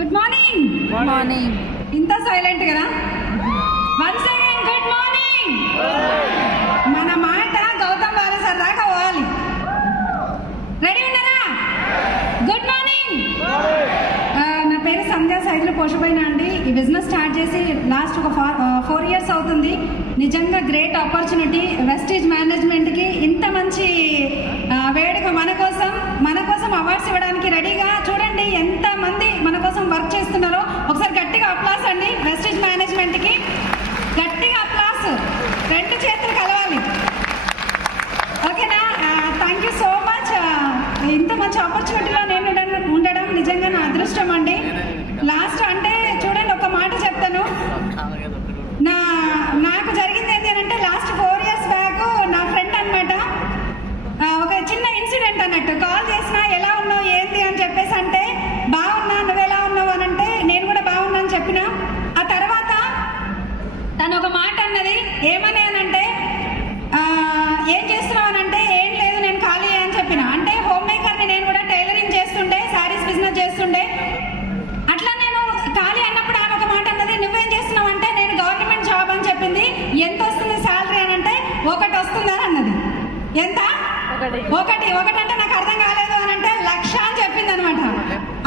Good morning. Morning. ఇంత silent కదా? Once again good morning. మన మాట గౌతమ్ బాలసర్ దాకా పోవాలి. రెడీ ఉన్నారా? Good morning. నా పేరు సంధ్య సైదులు పోషపోయినా అండి. ఈ బిజినెస్ స్టార్ట్ చేసి లాస్ట్ ఒక 4 years అవుతుంది. నిజంగా గ్రేట్ ఆపర్చునిటీ. వెస్టీజ్ మేనేజ్మెంట్కి ఇంత మంచి వేడుక మన కోసం అవార్డ్స్ ఇవ్వడానికి రెడీగా చూడండి ఎంతమంది మన కోసం వర్క్ చేస్తున్నారో. ఒకసారి గట్టిగా అప్లాస్ అండి వెస్టీజ్ మేనేజ్మెంట్కి. గట్టిగా అప్లాస్, 2 చేతులు కలవాలి. ఓకేనా? Thank you so much. ఇంత మంచి ఆపర్చునిటీలో నేను ఉండడం నిజంగా నా అదృష్టం అండి. లాస్ట్ అంటే చూడండి, ఒక మాట చెప్తాను. నాకు జరిగింది ఏంటి అంటే లాస్ట్ 4 years బ్యాక్ నా ఫ్రెండ్ అనమాట ఒక చిన్న ఇన్సిడెంట్ అన్నట్టు కాల్ చేసిన, ఎలా ఉన్నావు ఏంటి అని చెప్పేసి అంటే, బాగున్నా, నువ్వు ఎలా ఉన్నావు అని అంటే నేను కూడా బాగున్నా అని చెప్పిన. ఆ తర్వాత తను ఒక మాట అన్నది. ఏమని అనంటే, ఏం చేస్తున్నావు అని అంటే, ఏం లేదు నేను ఖాళీ అని చెప్పిన. అంటే హోమ్ మేకర్ని, నేను కూడా టైలరింగ్ చేస్తుండే, శారీస్ బిజినెస్ చేస్తుండే. అట్లా నేను ఖాళీ అన్నప్పుడు ఆమె ఒక మాట అన్నది, నువ్వేం చేస్తున్నావు అంటే, నేను గవర్నమెంట్ జాబ్ అని చెప్పింది. ఎంత వస్తుంది శాలరీ అని అంటే, 1 వస్తుందని అన్నది. ఎంత? 1 అంటే నాకు అర్థం కాలేదు అని అంటే 1,00,000 అని చెప్పింది అనమాట.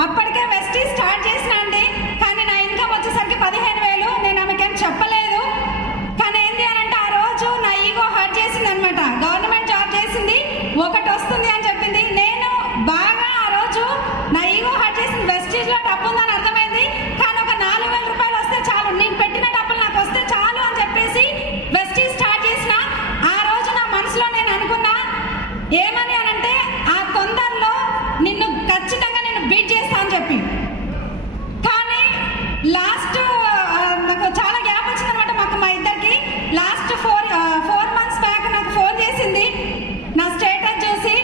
అప్పటికే వెస్టీజ్ స్టార్ట్ చేసిన అండి. కానీ నా ఇన్కమ్ వచ్చేసరికి 15,000. నేను ఆమెకేం చెప్పలేదు. కానీ ఏంటి అని అంటే, ఆ రోజు నా ఈగో హర్ట్ చేసింది అనమాట. గవర్నమెంట్ జాబ్ చేసింది, 1 వస్తుంది అని చెప్పింది. నేను బాగా ఆ రోజు నా ఈగో హర్ట్ చేసింది. వెస్టీజ్లో డబ్బు ఉందని అర్థమైంది. కానీ ఒక 4,000 రూపాయలు వస్తే చాలు, నేను పెట్టిన డబ్బులు నాకు వస్తే చాలు అని చెప్పేసి వెస్టీజ్ స్టార్ట్ చేసిన. ఆ రోజు నా మనసులో నేను అనుకున్నా ఏమని అనంటే, ఆ తొందరలో నిన్ను ఖచ్చితంగా నేను బీట్ చేస్తా అని చెప్పి. కానీ లాస్ట్ నాకు చాలా గ్యాప్ వచ్చిందనమాట మా ఇద్దరికి. లాస్ట్ 4 months బ్యాక్ నాకు ఫోన్ చేసింది నా స్టేటస్ చూసి.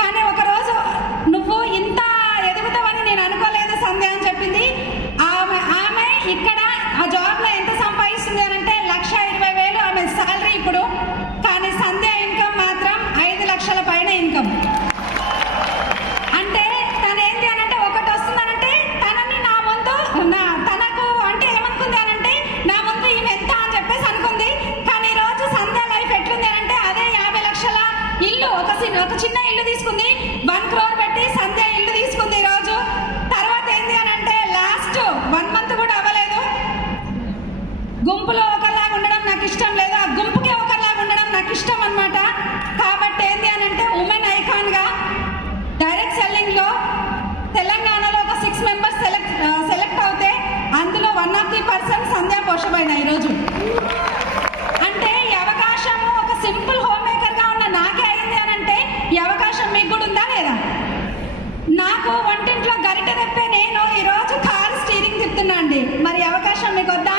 కానీ ఒకరోజు, నువ్వు ఇంత ఎదుగుతావని నేను అనుకోలేదు సంధ్య అని చెప్పింది. ఆమె ఇక్కడ ఆ జాబ్లో ఎంత సంపాదిస్తుంది అని అంటే 1,20,000 ఆమె శాలరీ ఇప్పుడు. కానీ సంధ్య ఇన్కమ్ మాత్రం 5 లక్షల పైన ఇన్కమ్. అంటే తను ఏంటి అని అంటే, 1 వస్తుందనంటే తనని నా ముందు తనకు అంటే ఏమనుకుంది అని అంటే, నా ముందు ఈమె ఎంత అని చెప్పేసి అనుకుంది. కానీ ఈరోజు సంధ్య లైఫ్ ఎట్లుంది అని అంటే, అదే 50 లక్షల ఇల్లు, ఒక చిన్న ఇల్లు తీసుకుంది. 1 crore పెట్టి సంధ్య ఇల్లు తీసుకుంది ఈరోజు. తర్వాత ఏంటి అని అంటే, లాస్ట్ 1 month కూడా అవ్వలేదు. గుంపులో ఒకలాగా ఉండడం నాకు ఇష్టం లేదు, ఆ గుంపుకే ఒకలాగా ఉండడం నాకు ఇష్టం అనమాట. కాబట్టి ఏంటి అని అంటే, ఉమెన్ ఐకాన్గా డైరెక్ట్ సెల్లింగ్లో తెలంగాణలో ఒక 6 members సెలెక్ట్ అవుతే అందులో 1 of the person సంధ్య పోషబోయిన ఈరోజు. అంటే ఈ అవకాశము ఒక సింపుల్ హోమ్ మేకర్గా ఉన్న నాకే అయింది అని అంటే, ఈ అవకాశం మీకు కూడా ఉందా లేదా? నాకు వంటింట్లో గరిటె తెప్పే నేను ఈరోజు కారు స్టీరింగ్ తిప్పుతున్నా అండి. మరి అవకాశం మీకు వద్దా?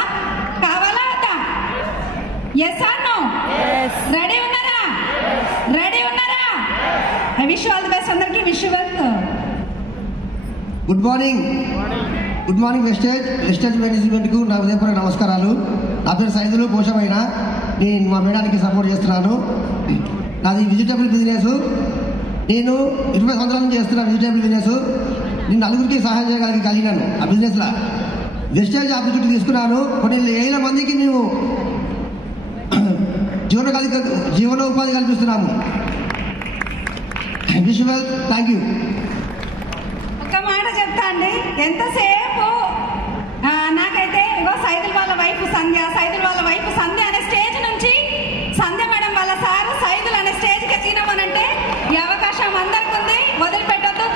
కావాలా వద్దా? Yes or no? రెడీ ఉన్నారా? రెడీ ఉన్నారా? I wish all the best అందరికీ. Wish wealth. Good morning. Good morning wastage మేనేజ్మెంట్కు నా హృదయపూర్వక నమస్కారాలు. నా పేరు సైదులు పోషమైన. నేను మా మేడానికి సపోర్ట్ చేస్తున్నాను. నాది వెజిటేబుల్ బిజినెస్. నేను 20 సంవత్సరాల నుంచి చేస్తున్నా వెజిటేబుల్ బిజినెస్. నేను 4గురికి సహాయం చేయగలిగినాను ఆ బిజినెస్లో. వెస్టేజ్ ఆపర్చునిటీ తీసుకున్నాను. కొన్ని 1,000 మందికి మేము జీవనోపాధి కల్పిస్తున్నాము. Wish wealth. Thank you. ఒక మాట చెప్తా అండి. ఎంతసేపు నాకైతే ఇగో సైదుల్ వాళ్ళ వైఫ్ సంధ్య, సైదుల్ వాళ్ళ